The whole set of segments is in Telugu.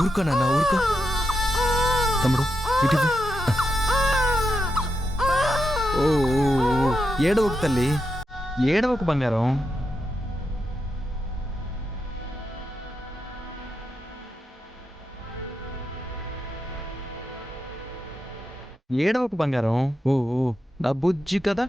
ఊరుకో నాన్న, ఊరుకో. తమ్ముడు ఇటు. ఓ ఏడవకు తల్లి, ఏడవకు బంగారం. ఏడవకు బంగారం. ఓ నా బుజ్జి కదా.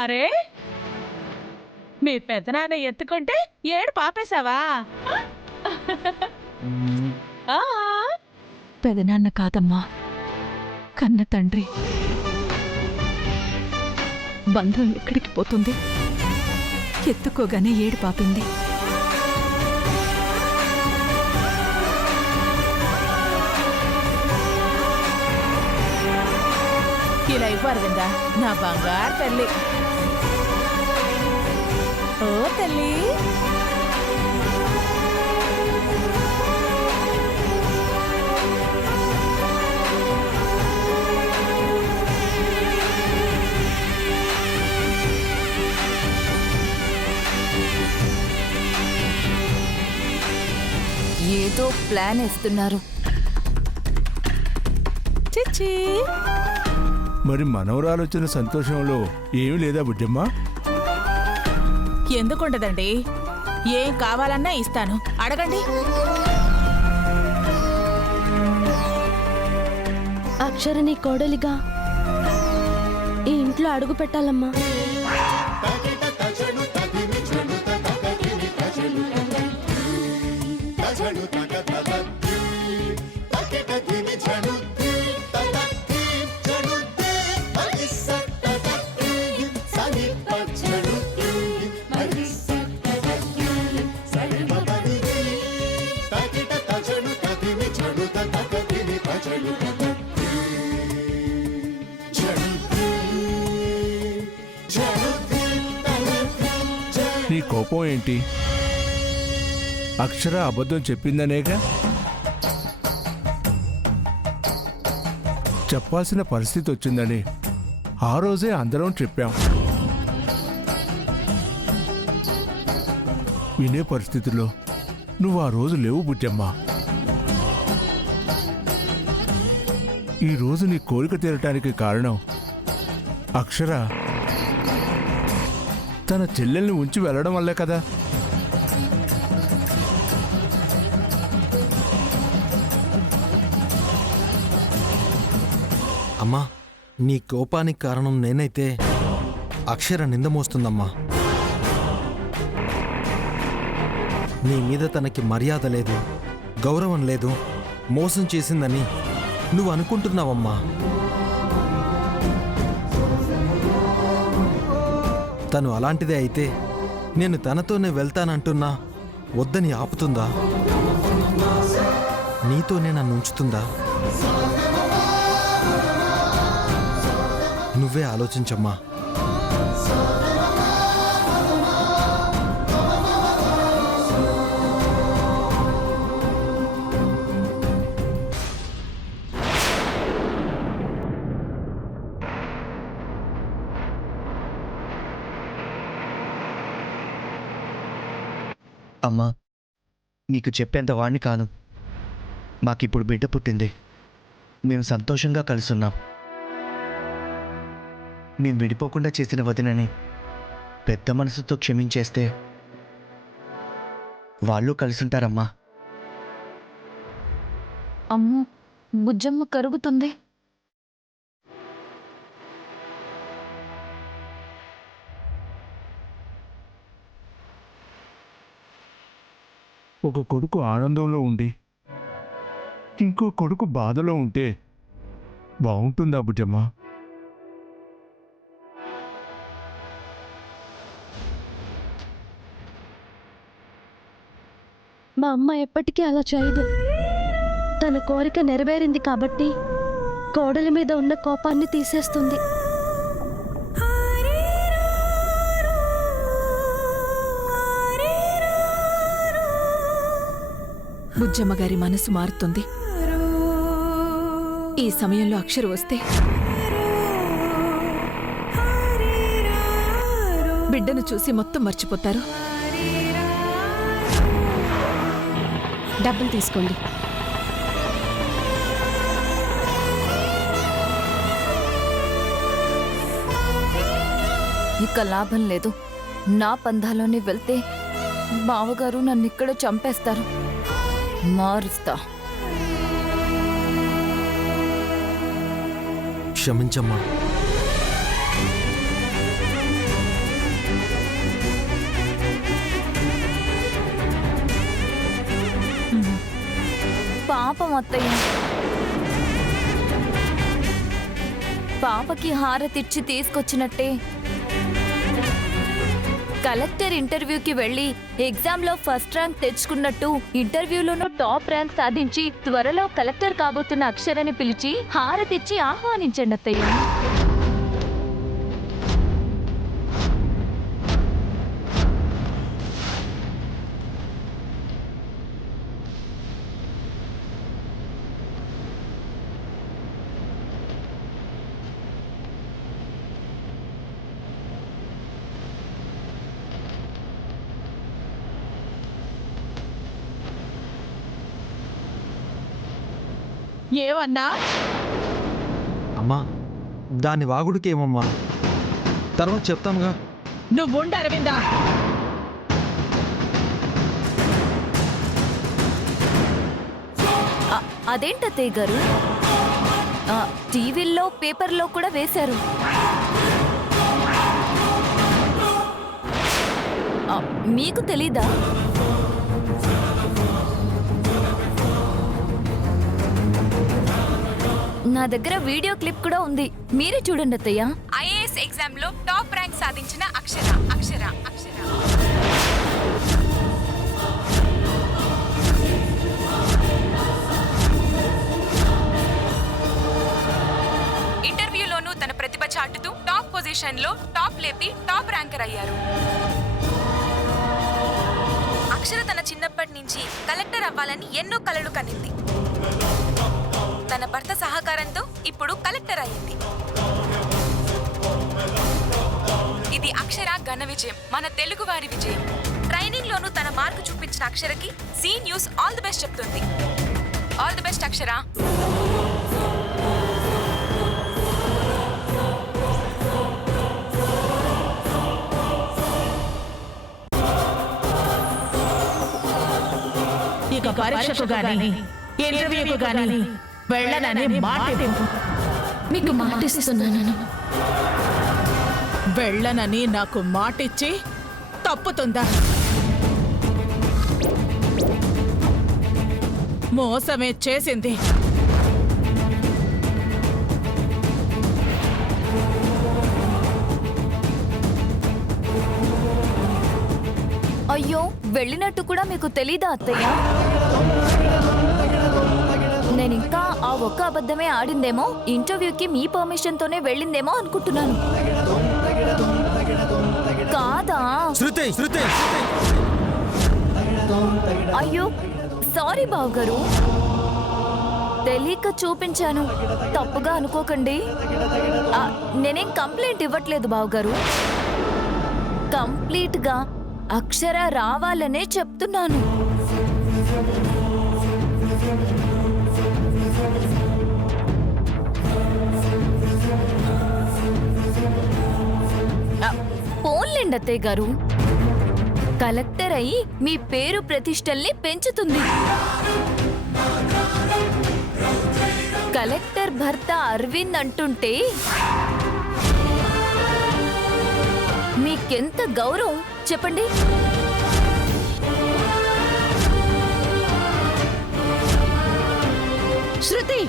అరే, మీ పెదనాన్న ఎత్తుకుంటే ఏడు పాపేశావా? పెదనాన్న కాదమ్మా, కన్న తండ్రి. బంధం ఎక్కడికి పోతుంది? ఎత్తుకోగానే ఏడు పాపింది. ఇలా ఇవ్వరవిందా, నా బంగారు తల్లి. ఓ తల్లి, ఏదో ప్లాన్ వేస్తున్నారు. చిచ్చి. మరి మనవరాలొచ్చిన సంతోషంలో ఏమీ లేదా బుజ్జమ్మ? ఎందుకుండదండి, ఏం కావాలన్నా ఇస్తాను, అడగండి. అక్షరని కోడలిగా ఈ ఇంట్లో అడుగు పెట్టాలమ్మా. నీ కోపం ఏంటి? అక్షర అబద్ధం చెప్పిందనేగా? చెప్పాల్సిన పరిస్థితి వచ్చిందని ఆ రోజే అందరం చెప్పాం. వినే పరిస్థితిలో నువ్వు ఆ రోజు లేవు బుజ్జమ్మ. ఈ రోజు నీ కోరిక తీరటానికి కారణం అక్షర తన చెల్లెల్ని ఉంచి వెళ్ళడం వల్లే కదా. అమ్మా, నీ కోపానికి కారణం నేనైతే అక్షర నిందమోస్తుందమ్మా. నీ మీద తనకి మర్యాద లేదు, గౌరవం లేదు, మోసం చేసిందని నువ్వు అనుకుంటున్నావమ్మా. తను అలాంటిదే అయితే నేను తనతోనే వెళ్తానంటున్నా వద్దని ఆపుతుందా? నీతోనే నన్ను ఉంచుతుందా? నువ్వే ఆలోచించమ్మా. అమ్మా, మీకు చెప్పేంత వాణ్ణి కాను. మాకిప్పుడు బిడ్డ పుట్టింది. మేము సంతోషంగా కలుసున్నాం. మేము విడిపోకుండా చేసిన వదినని పెద్ద మనసుతో క్షమించేస్తే వాళ్ళు కలుసుంటారమ్మా. అమ్మో, బుజ్జమ్మ కరుగుతుంది. ఒక కొడుకు ఆనందంలో ఉండి ఇంకో కొడుకు బాధలో ఉంటే బాగుంటుందా బుజ్జమ్మ? మా అమ్మ ఎప్పటికీ అలా చేయదు. తన కోరిక నెరవేరింది కాబట్టి కోడలి మీద ఉన్న కోపాన్ని తీసేస్తుంది. బుజ్జమ్మ గారి మనసు మారుతుంది. ఈ సమయంలో అక్షర వస్తే బిడ్డను చూసి మొత్తం మర్చిపోతారు. డబ్బులు తీసుకోండి. ఇక లాభం లేదు. నా పందాలోనే వెళ్తే బావగారు నన్ను ఇక్కడ చంపేస్తారు. మారుస్తా. క్షమించమ్మా. పాపం అత్తయ్య. పాపకి హారతిచ్చి తీసుకొచ్చినట్టే కలెక్టర్ ఇంటర్వ్యూకి వెళ్ళి ఎగ్జామ్లో ఫస్ట్ ర్యాంక్ తెచ్చుకున్నట్టు ఇంటర్వ్యూలోనూ టాప్ ర్యాంక్ సాధించి త్వరలో కలెక్టర్ కాబోతున్న అక్షరని పిలిచి హారతిచ్చి ఆహ్వానించండి అత్తయ్య. ఏమన్నా? అమ్మా, దాని వాగుడికి ఏమమ్మా, తర్వాత చెప్తాముగా. నువ్వుండు అరవిందా. అదేంటత్తయ్య గారు, టీవీల్లో పేపర్లో కూడా వేశారు. మీకు తెలీదా? నా దగ్గర వీడియో క్లిప్ కూడా ఉంది, మీరే చూడండి అత్తయ్య. ఐఏఎస్ ఎగ్జామ్ లో టాప్ ర్యాంక్ సాధించిన అక్షర అక్షర అక్షర ఇంటర్వ్యూలోనూ తన ప్రతిభ చాటుతూ టాప్ పొజిషన్ లో టాప్ లేపి టాప్ ర్యాంకర్ అయ్యారు. అక్షర తన చిన్నప్పటి నుంచి కలెక్టర్ అవ్వాలని ఎన్నో కలలు కనింది. తన భర్త సహకారంతో ఇప్పుడు కలెక్టర్ అయ్యింది. ఇది అక్షర ఘన విజయం, మన తెలుగు వారి విజయం. ట్రైనింగ్ లోనూ తన మార్కు చూపించిన అక్షరకి Zee News all the best చెప్తుంది. All the best Akshara. ఇక పరీక్షకు గాని ఇంటర్వ్యూకు గాని వెళ్ళనని మాట ఇవ్వు. మీకు మాటిస్తున్నాను. వెళ్ళనని నాకు మాటిచ్చి తప్పుతుందా? మోసమే చేసింది. అయ్యో, వెళ్ళినట్టు కూడా మీకు తెలీదా అత్తయ్య? నేనింకా ఆ ఒక్క అబద్ధమే ఆడిందేమో, ఇంటర్వ్యూకి మీ పర్మిషన్ తోనే వెళ్ళిందేమో అనుకుంటున్నాను. కాదా? అయ్యో సారీ బావగారు, తెలియక చూపించాను, తప్పుగా అనుకోకండి. నేనేం కంప్లైంట్ ఇవ్వట్లేదు బావగారు, కంప్లీట్ గా అక్షర రావాలనే చెప్తున్నాను. పోన్లేండి అత్తయ్య గారు, కలెక్టర్ అయి మీ పేరు ప్రతిష్టల్ని పెంచుతుంది. కలెక్టర్ భర్త అరవింద్ అంటుంటే మీకెంత గౌరవం చెప్పండి. శృతి,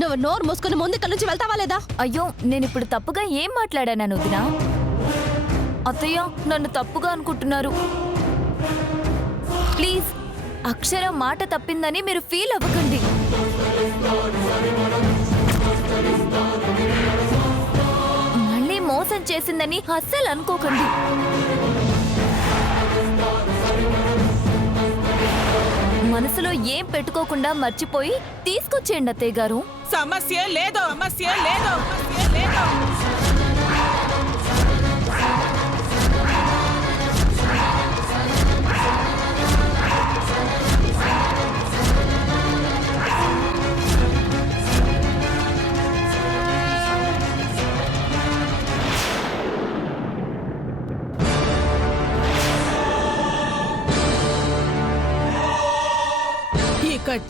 నువ్వు నోరు మూసుకుని ముందు ఇక్కడి నుంచి వెళ్తావా లేదా? అయ్యో, నేనిప్పుడు తప్పుగా ఏం మాట్లాడాను వదినా? అత్తయ్య నన్ను తప్పుగా అనుకుంటున్నారు. ప్లీజ్, అక్షర మాట తప్పిందని మీరు ఫీల్ అవ్వకండి. మళ్ళీ మోసం చేసిందని అస్సలు అనుకోకండి. మనసులో ఏం పెట్టుకోకుండా మర్చిపోయి తీసుకొచ్చేయండి అత్తయ్య గారు. సమస్య లేదు, సమస్య లేదు, సమస్య లేదు.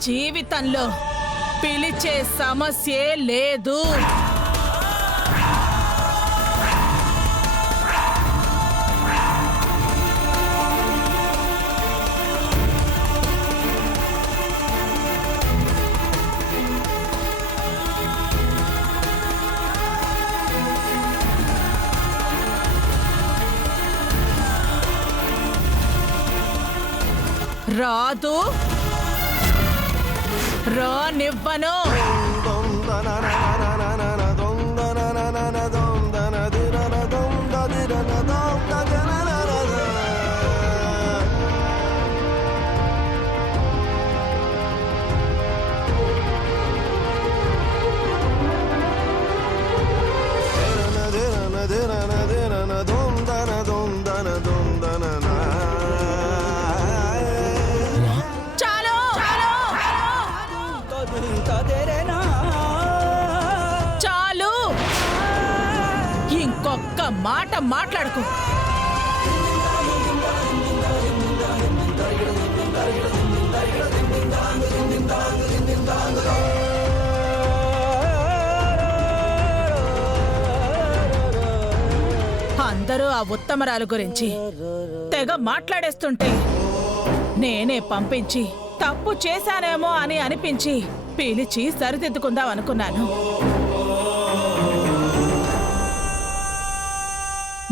జీవితంలో పిలిచే సమస్యే లేదు. రాదు, రానివ్వను. చాలు, చాలు, ఇంకొక్క మాట మాట్లాడుకో. అందరూ ఆ ఉత్తమరాలు గురించి తెగ మాట్లాడేస్తుంటే నేనే పంపించి తప్పు చేశానేమో అని అనిపించి పిలిచి సరిదిద్దుకుందాం అనుకున్నాను.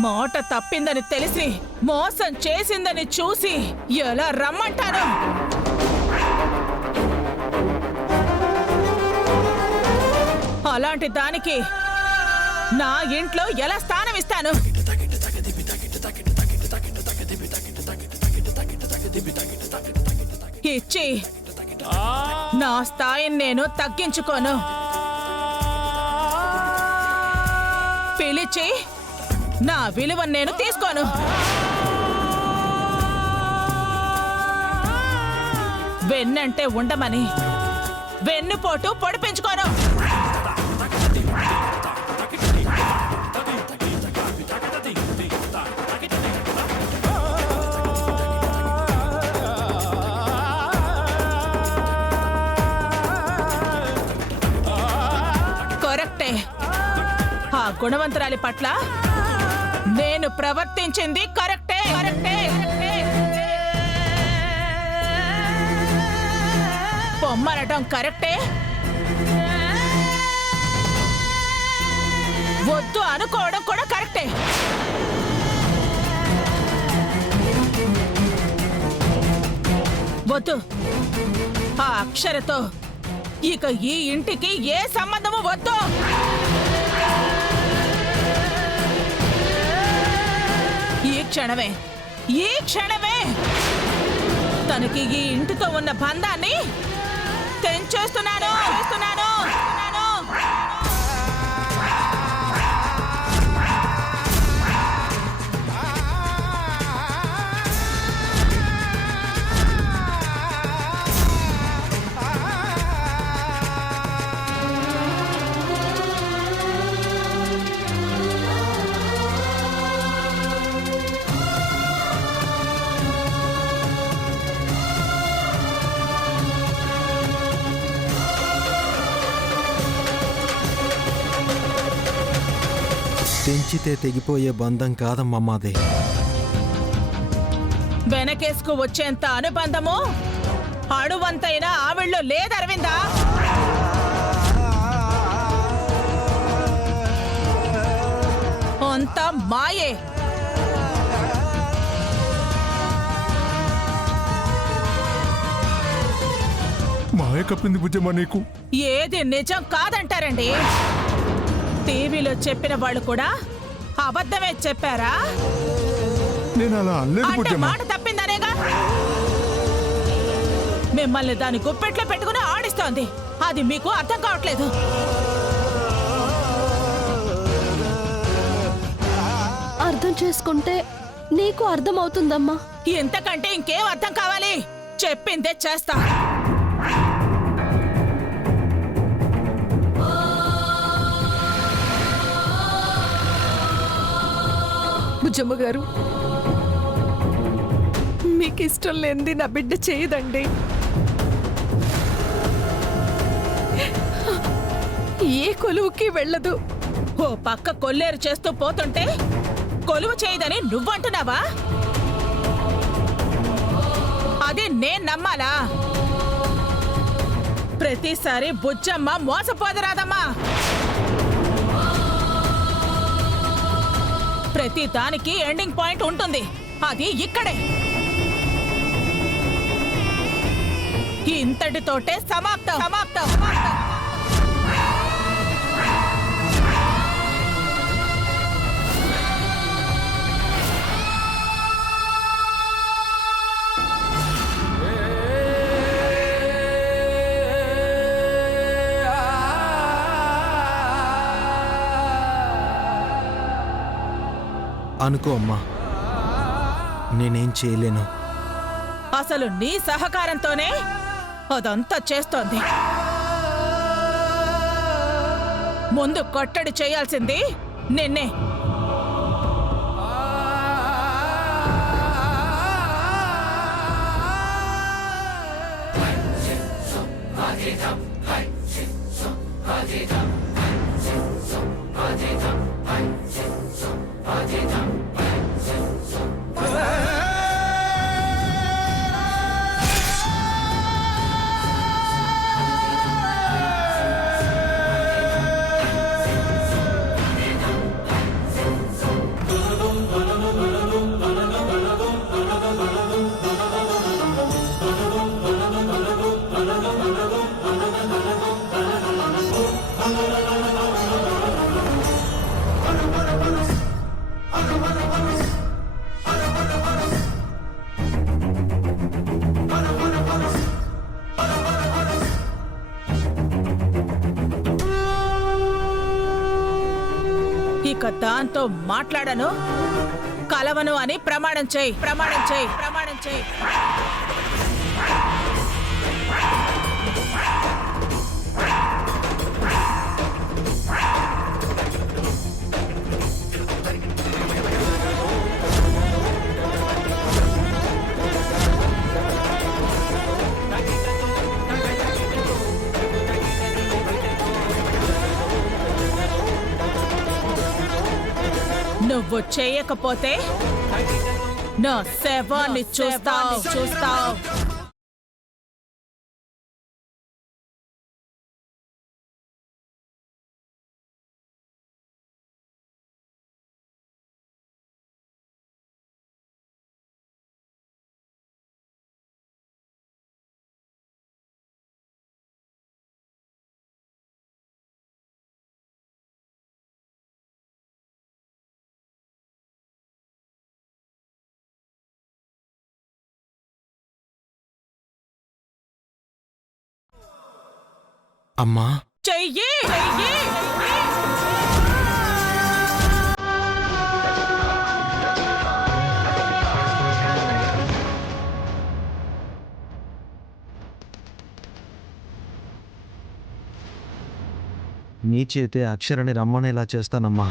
మాట తప్పిందని తెలిసి మోసం చేసిందని చూసి ఎలా రమ్మంటాను? అలాంటి దానికి నా ఇంట్లో ఎలా స్థానం ఇస్తాను? ఇచ్చి నా స్థాయిని నేను తగ్గించుకోను. పిలిచి నా విలువను నేను తీసుకోను. వెన్నంటే ఉండమని వెన్నుపోటు పొడిపించుకోను. కరెక్టే, ఆ గుణవంతురాలి పట్ల నేను ప్రవర్తించింది కరెక్టే. పొమ్మనటం కరెక్టే, వద్దు అనుకోవడం కూడా కరెక్టే. వద్దు, ఆ అక్షరతో ఇక ఈ ఇంటికి ఏ సంబంధము వద్దు. ఈ క్షణమే తనకి ఈ ఇంటితో ఉన్న బంధాన్ని తెంచేస్తున్నాను. తెంచితే తెగిపోయే బంధం కాదమ్మా మాది. వెనకేసుకు వచ్చేంత అనుబంధము అణువంతైనా ఆవిళ్ళలో లేదరవిందా? అంత మాయే. మాయ కప్పింది బుజ్జమ్మ నీకు. ఏది నిజం కాదంటారండి? టీవీలో చెప్పిన వాళ్ళు కూడా అబద్ధమే చెప్పారా? నేను అలా అనలేదు అంటే బుజ్జమ్మ. మాట తప్పిందనేగా మిమ్మల్ని దాని గుప్పెట్లో పెట్టుకుని ఆడిస్తోంది. అది మీకు అర్థం కావట్లేదు. అర్థం చేసుకుంటే నీకు అర్థమవుతుందమ్మా. ఇంతకంటే ఇంకేం అర్థం కావాలి? చెప్పిందే చేస్తా. బుజ్జమ్మ గారు, మీకు ఇష్టం లేనిది నా బిడ్డ చేయదండి. ఏ కొలువుకి వెళ్ళదు. ఓ పక్క కొల్లేరు చేస్తూ పోతుంటే కొలువు చేయదని నువ్వంటున్నావా? అది నేను నమ్మాలా? ప్రతిసారి బుజ్జమ్మ మోసపోదరాదమ్మా. ప్రతి దానికి ఎండింగ్ పాయింట్ ఉంటుంది. అది ఇక్కడే. ఇంతటితోటే సమాప్తం. సమాప్తం. అనుకో అమ్మా, నేనేం చేయలేను. అసలు నీ సహకారంతోనే అదంతా చేస్తోంది. ముందు కట్టడి చేయాల్సింది నిన్నే. ఇక దాంతో మాట్లాడను, కలవను అని ప్రమాణం చేయి. ప్రమాణం చేయి. ప్రమాణం చేయి. నువ్వు చేయకపోతే నా శవాన్ని చూస్తావు. అమ్మా, చెయ్యి. చెయ్యి. నీ చేతే అక్షరని రమ్మనేలా చేస్తానమ్మా.